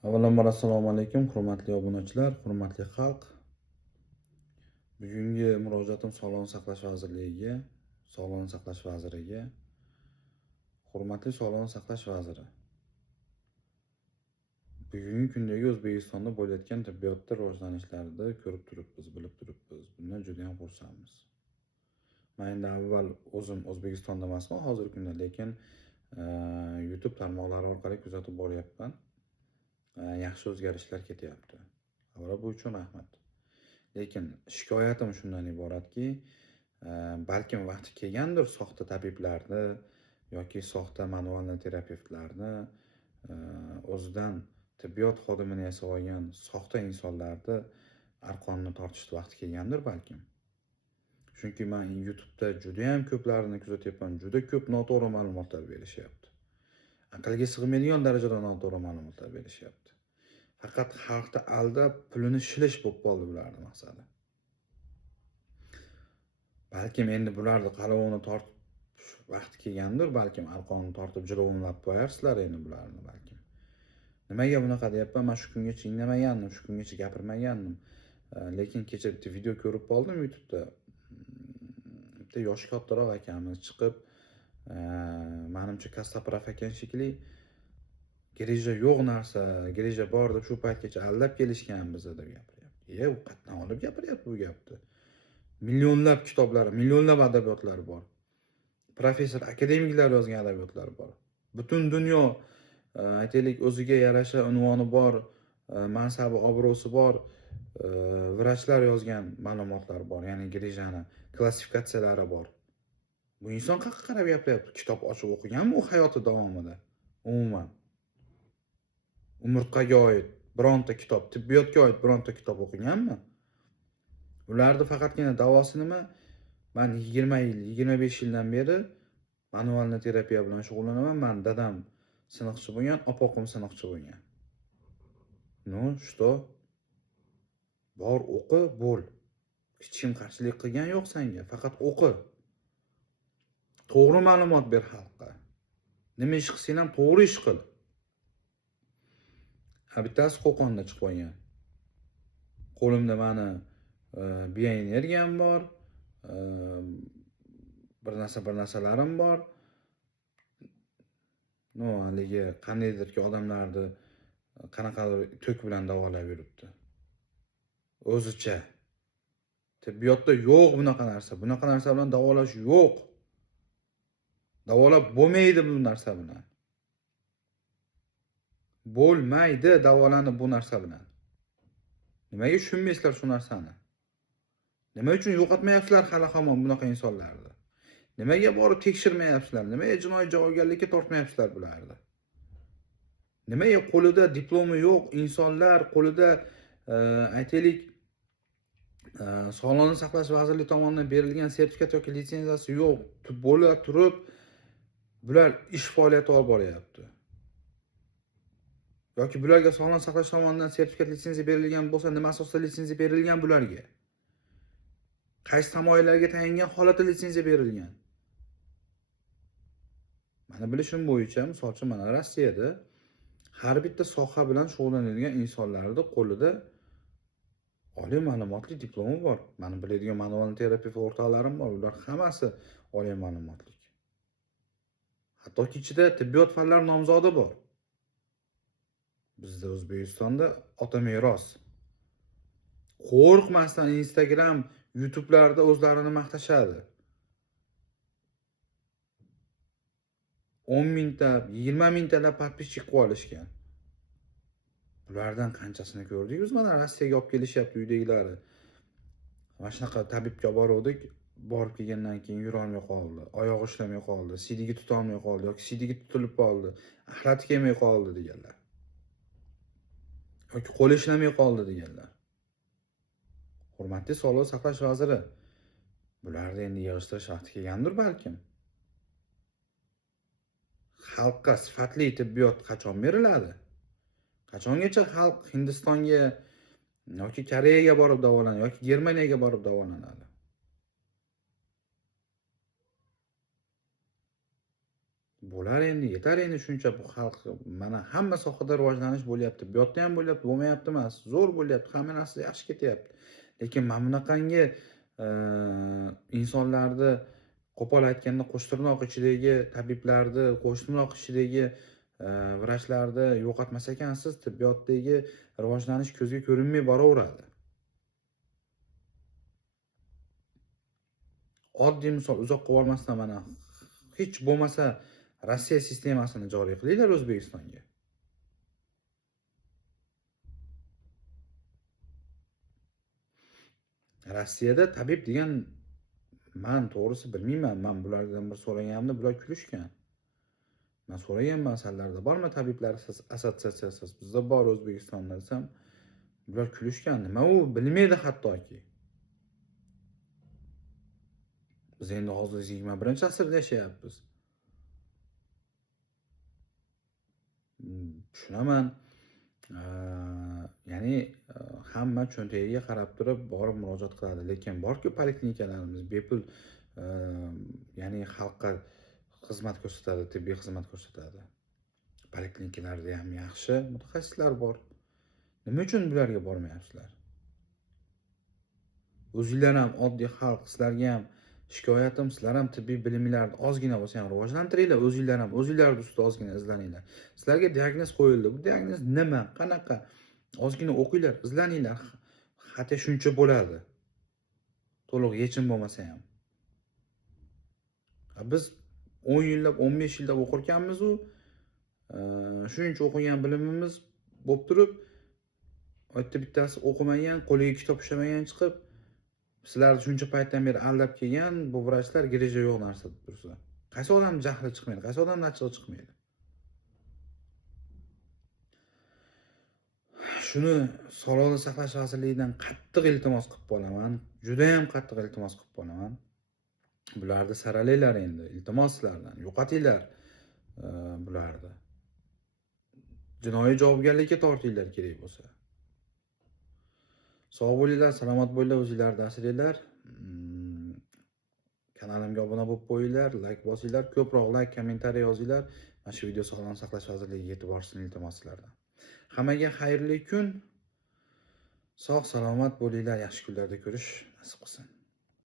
Avvalambor assalomu alaykum, hurmatli obunachilar, hurmatli xalq. Bugungi murojaatim Sog'liqni saqlash vazirligiga, Sog'liqni saqlash vaziriga. Hurmatli Sog'liqni saqlash vaziri. Bugungi kundagi O'zbekistonda bo'layotgan tibbiyotda rivojlanishlarni ko'rib turibmiz, bilib turibmiz. Bundan juda ham xursandmiz. Men endi avval o'zim O'zbekistonda emasman hozirgi kunda, lekin YouTube tarmoqlari orqali kuzatib boryapman. Yaxshi o'zgarishlar ketyapti. Avvalo bu uchun rahmat. Lekin shikoyatim shundan iboratki, balkim vaqti kelgandir soxta tabiblarni yoki soxta manualni terapevtlarni o'zidan tibbiyot xodimini yasab olgan soxta insonlarni arqonni tortishni vaqti kelgandir balkim. Chunki men YouTube'da juda ham ko'plarini kuzatyapman, juda ko'p noto'g'ri ma'lumotlar berishyapti. Aqlga sig'maydigan darajada noto'g'ri ma'lumotlar berishyapti. Faqat xalqni aldab, pulini shilish bo'lib qoldi bularning maqsadi. Balkim endi bularni qalovini tortib vaqti kelgandir, balkim arqonni tortib jilovunlab qo'yarsizlar endi bularni balkim. Nimaga bunaqa deyapman? Men shu kungacha indamagandim, shu kungacha gapirmagandim. Lekin kecha bitta video ko'rib qoldim YouTube'da. Bitta yoshi kattaroq akamiz chiqib, menimcha Kastapraf ekan shekilli, Gereja yo'q narsa, gereja bor deb shu paytgacha aldab kelishgan bizga deb gapiryapti. U qayerdan olib gapiryapti bu gapni? Millionlab kitoblar, millionlab adabiyotlar bor. Professor, akademiklar yozgan adabiyotlar bor. Butun dunyo, aytaylik, o'ziga yarasha unvoni bor, mansabi, obro'si bor vrachlar yozgan ma'lumotlar bor, ya'ni gerejani klassifikatsiyalari bor. Bu inson qayerga qarab gapiryapti? Kitob ochib o'qiganmi u hayoti davomida? Umuman umurtqaga oid bironta kitob, tibbiyotga oid bironta kitob o'qiganmi? Ularni faqatgina davosi nima? Men 20 yil, 25 yildan beri manualni terapiya bilan shug'ullanaman. Men dadam siniqchi bo'lgan, opoqim siniqchi bo'lgan. Ну, что? Bor o'qi, bo'l. Hech kim qarshilik qilgan yo'q senga, faqat o'qi. To'g'ri ma'lumot ber xalqqa. Nima ish qilsang ham to'g'ri ish qil. Bittasi Qo'qonda chiqib qolgan. Qo'limda meni bioenergiyam bor, bir narsalarim bor. Haligi qandaydirki odamlarni qanaqadir to'k bilan davolab yuribdi. O'zicha. Tibbiyotda yo'q bunaqa narsa. Bunaqa narsa bilan davolash yo'q. Davolab bo'lmaydi bu narsa bilan. Bo'lmaydi davolanib bu narsa bilan. Nimaga tushunmaysizlar shu narsani? Nima uchun yo'qotmayapsizlar hali hamon bunaqa insonlarni? Nimaga borib tekshirmayapsizlar? Nimaga jinoiy javobgarlikka tortmayapsizlar bularni? Nimaga qo'lida diplomi yo'q insonlar, qo'lida aytaylik Sog'liqni saqlash vazirligi tomonidan berilgan sertifikat yoki litsenziyasi yo'q bo'la turib bular ish faoliyati olib boryapti. Yoki bularga Sog'liqni saqlash tomonidan sertifikat litsenziya berilgan bo'lsa, nima asosda litsenziya berilgan bularga? Qaysi tamoyillarga tayangan holatda litsenziya berilgan? Meni bilishim bo'yicha, misol uchun mana Rossiyada har bitta soha bilan shug'ullanadigan insonlarning qo'lida oliy ma'lumotli diplomi bor. Meni biladigan manual terapiya o'rtoqlarim bor. Ular hammasi oliy ma'lumotli. Hattoki ichida tibbiyot fanlari nomzodi bor. Bizda O'zbekistonda ota meros. Qo'rqmasdan Instagram, YouTube'larda o'zlarini maqtashadi. 10 mingta, 20 mingtalab podpisчик qilib olishgan. Bulardan qanchasini ko'rdik? Biz mana Rossiyaga olib kelishyapti uydagilari. Mana shunaqa tabibga bordik, borib kelgandan keyin yura olmay qoldi, oyog'i ishlamay qoldi, siydigi tuta olmay qoldi yoki siydigi tutilib qoldi, axlati kelmay qoldi deganlar. Yoki qo'li ishlamay qoldi deganlar. Hurmatli Sog'liqni saqlash vaziri, bularni endi yig'ishtirish vaqti kelgandir balkim. Xalqqa sifatli tibbiyot qachon beriladi? Qachongacha xalq Hindistonga yoki Koreyaga borib davolanadi yoki Germaniyaga borib davolanadi? Bo'lar endi, yetar endi shuncha bu xalq mana hamma sohada rivojlanish bo'lyapti. Bu yoqda ham bo'lyapti, bo'lmayapti emas. Zo'r bo'lyapti, hamma narsa yaxshi ketyapti. Lekin mana bunaqangi insonlarni qo'pol aytganda qo'shtirnoq ichidagi tabiblarni, qo'shtirnoq ichidagi vrachlarni yo'qotmas ekansiz, tibbiyotdagi rivojlanish ko'zga ko'rinmay boraveradi. Oddiy misol, uzoqqa bormasdan mana hech bo'lmasa Rossiya sistemasini joriy qilinglar O'zbekistonga. Rossiyada tabib degan men to'g'risi bilmayman. Men bulardan bir so'raganimda bular kulishgan. Men so'raganman sanlarda bormi tabiblar assotsiatsiyasi? Bizda bor O'zbekistonda desam, bular kulishgan. Nima u bilmaydi hattoki. Biz endi hozir 21-asrda yashayapmiz. Tushunaman. Ya'ni hamma cho'ntagiga qarab turib borib murojaat qiladi, lekin borku poliklinikalarimiz bepul ya'ni xalqqa xizmat ko'rsatadi, tibbiy xizmat ko'rsatadi. Poliklinikalarda ham yaxshi mutaxassislar bor. Nima uchun bularga bormayapsizlar? O'zinglar ham oddiy xalq, sizlarga ham shikoyatim, sizlar ham tibbiy bilimlarni ozgina bo'lsa ham rivojlantiringlar, o'zinglar ham o'zinglarning ustida ozgina izlaninglar. Sizlarga diagnoz qo'yildi. Bu diagnoz nima, qanaqa? Ozgina o'qinglar, izlaninglar. Xatya shuncha bo'ladi. To'liq yechim bo'lmasa ham. Biz 10 yillab, 15 yillab o'qirkanmiz-u, shuncha o'qigan bilimimiz bo'lib turib, o'tda bittasi o'qimagan, qo'liga kitob ushlamagan chiqib, sizlarni shuncha paytdan beri aldab kelgan bu vrachlar gereja yo'q narsa deb tursa. Qaysi odam jahli chiqmaydi, qaysi odam achchig'i chiqmaydi. Shuni Sog'liqni saqlash vazirligidan qattiq iltimos qilib qolaman. Juda ham qattiq iltimos qilib qolaman. Bularni saralanglar endi, iltimos sizlardan, yo'qotinglar bularni. Jinoiy javobgarlikka tortinglar kerak bo'lsa. Sog' bo'linglar, salomat bo'linglar, o'zinglarni asranglar. Kanalimga obuna bo'lib qo'yinglar, like bosinglar, ko'proq like, kommentariy yozinglar. Mana shu video Sog'liqni saqlash vazirligiga yetib borsin iltimos sizlardan. Hammaga xayrli kun. Sog' salomat bo'linglar, yaxshi kunlarda ko'rish nasib qilsin.